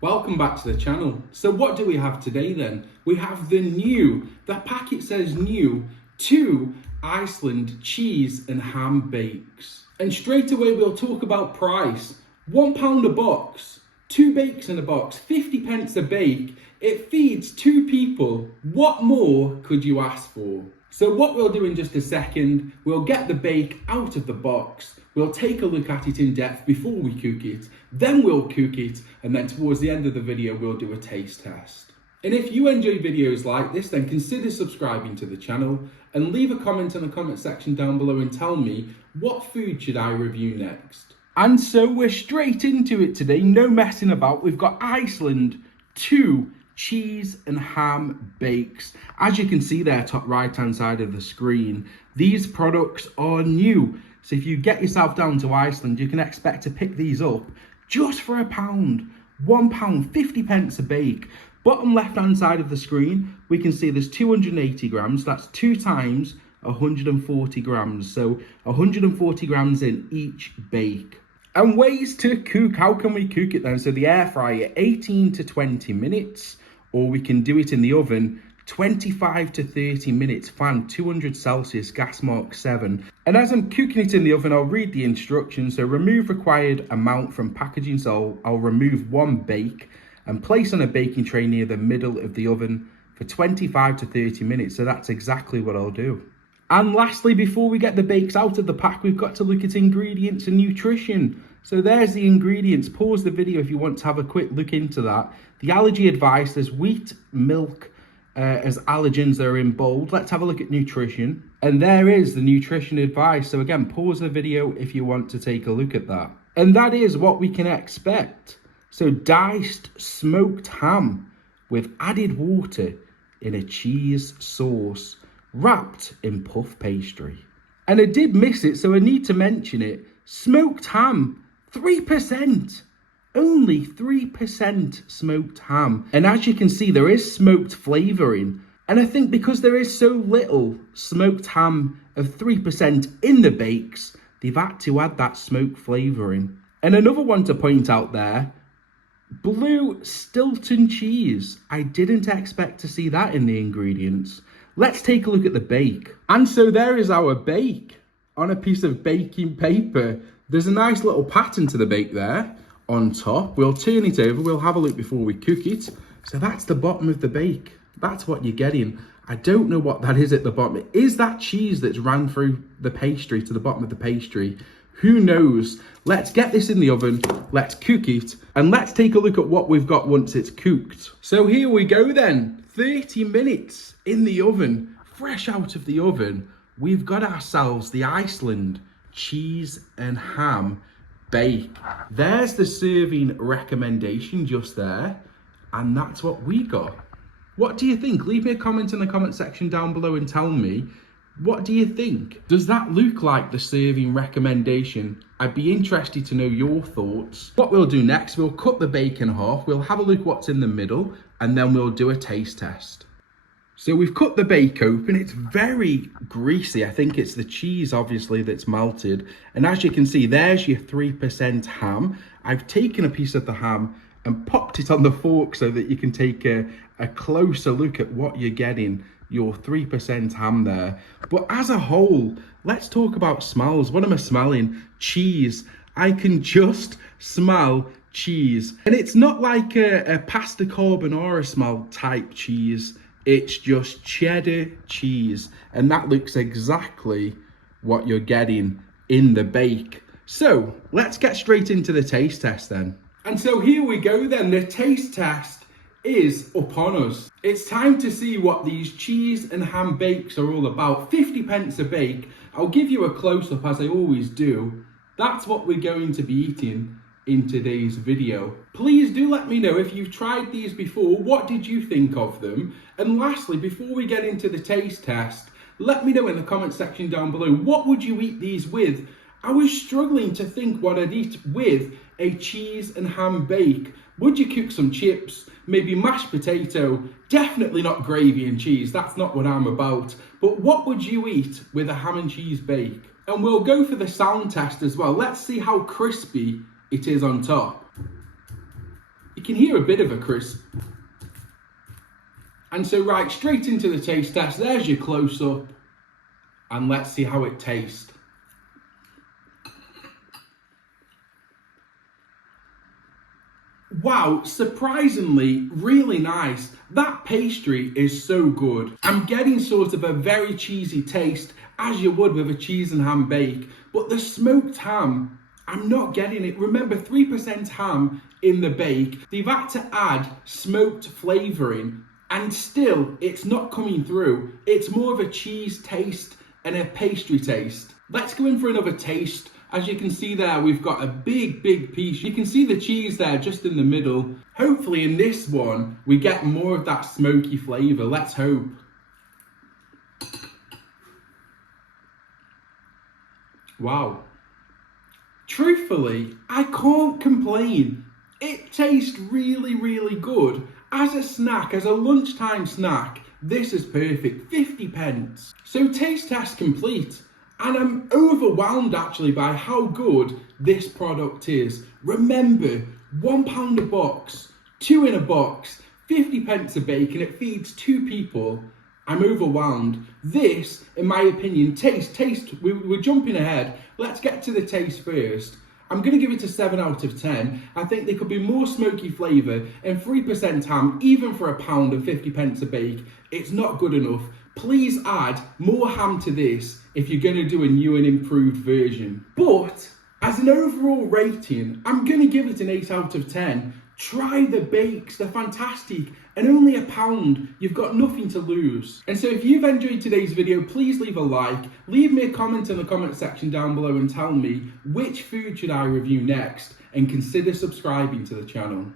Welcome back to the channel. So what do we have today then? We have the packet says new, 2 Iceland Cheese and Ham Bakes. And straight away we'll talk about price. £1 a box, 2 bakes in a box, 50 pence a bake. It feeds 2 people. What more could you ask for? So what we'll do in just a second, we'll get the bake out of the box. We'll take a look at it in depth before we cook it, then we'll cook it, and then towards the end of the video, we'll do a taste test. And if you enjoy videos like this, then consider subscribing to the channel and leave a comment in the comment section down below and tell me what food should I review next. And so we're straight into it today, no messing about. We've got Iceland 2 Cheese and Ham Bakes. As you can see there, top right hand side of the screen, these products are new. So if you get yourself down to Iceland, you can expect to pick these up just for £1. £1, 50 pence a bake. Bottom left hand side of the screen, we can see there's 280 grams. That's 2 times 140 grams. So 140 grams in each bake. And ways to cook, how can we cook it then? So the air fryer, 18 to 20 minutes, or we can do it in the oven, 25 to 30 minutes, fan 200 Celsius, gas mark 7. And as I'm cooking it in the oven, I'll read the instructions. So remove required amount from packaging. So I'll remove 1 bake and place on a baking tray near the middle of the oven for 25 to 30 minutes. So that's exactly what I'll do. And lastly, before we get the bakes out of the pack, we've got to look at ingredients and nutrition. So there's the ingredients. Pause the video if you want to have a quick look into that. The allergy advice, there's wheat, milk, as allergens that are in bold. Let's have a look at nutrition. And there is the nutrition advice. So again, pause the video if you want to take a look at that. And that is what we can expect. So diced smoked ham with added water in a cheese sauce, wrapped in puff pastry. And I did miss it, so I need to mention it. Smoked ham, 3%. Only 3% smoked ham. And as you can see, there is smoked flavouring. And I think because there is so little smoked ham of 3% in the bakes, they've had to add that smoked flavouring. And another one to point out there, blue Stilton cheese. I didn't expect to see that in the ingredients. Let's take a look at the bake. And so there is our bake on a piece of baking paper. There's a nice little pattern to the bake there on top. We'll turn it over, we'll have a look before we cook it. So that's the bottom of the bake. That's what you're getting. I don't know what that is at the bottom. Is that cheese that's ran through the pastry to the bottom of the pastry? Who knows? Let's get this in the oven, let's cook it, and let's take a look at what we've got once it's cooked. So here we go then, 30 minutes in the oven, fresh out of the oven. We've got ourselves the Iceland Cheese and Ham Bake. There's the serving recommendation just there, and that's what we got. What do you think? Leave me a comment in the comment section down below and tell me, what do you think? Does that look like the serving recommendation? I'd be interested to know your thoughts. What we'll do next, we'll cut the bake in half, we'll have a look what's in the middle, and then we'll do a taste test. So we've cut the bake open, it's very greasy. I think it's the cheese, obviously, that's melted. And as you can see, there's your 3% ham. I've taken a piece of the ham and popped it on the fork so that you can take a closer look at what you're getting, your 3% ham there. But as a whole, let's talk about smells. What am I smelling? Cheese. I can just smell cheese. And it's not like a pasta carbonara smell type cheese. It's just cheddar cheese, and that looks exactly what you're getting in the bake. So let's get straight into the taste test then. And so here we go then, the taste test is upon us. It's time to see what these cheese and ham bakes are all about. 50 pence a bake. I'll give you a close-up as I always do. That's what we're going to be eating in today's video. Please do let me know if you've tried these before. What did you think of them? And lastly, before we get into the taste test, let me know in the comment section down below, what would you eat these with? I was struggling to think what I'd eat with a cheese and ham bake. Would you cook some chips, maybe mashed potato? Definitely not gravy and cheese, that's not what I'm about. But what would you eat with a ham and cheese bake? And we'll go for the sound test as well. Let's see how crispy it is on top. You can hear a bit of a crisp. And so right, straight into the taste test. There's your close-up. And let's see how it tastes. Wow, surprisingly, really nice. That pastry is so good. I'm getting sort of a very cheesy taste, as you would with a cheese and ham bake. But the smoked ham, I'm not getting it. Remember, 3% ham in the bake. They've had to add smoked flavouring, and still, it's not coming through. It's more of a cheese taste and a pastry taste. Let's go in for another taste. As you can see there, we've got a big piece. You can see the cheese there just in the middle. Hopefully in this one, we get more of that smoky flavour. Let's hope. Wow. Truthfully, I can't complain. It tastes really good. As a snack, as a lunchtime snack, this is perfect. 50 pence. So taste test complete. And I'm overwhelmed actually by how good this product is. Remember, £1 a box, 2 in a box, 50 pence a bake, and it feeds 2 people. I'm overwhelmed. This, in my opinion, taste, we're jumping ahead. Let's get to the taste first. I'm going to give it a 7 out of 10. I think there could be more smoky flavour, and 3% ham, even for £1 and 50 pence a bake, it's not good enough. Please add more ham to this if you're going to do a new and improved version. But as an overall rating, I'm going to give it an 8 out of 10. Try the bakes, they're fantastic, and only £1, you've got nothing to lose. And so if you've enjoyed today's video, please leave a like, leave me a comment in the comment section down below and tell me which food should I review next, and consider subscribing to the channel.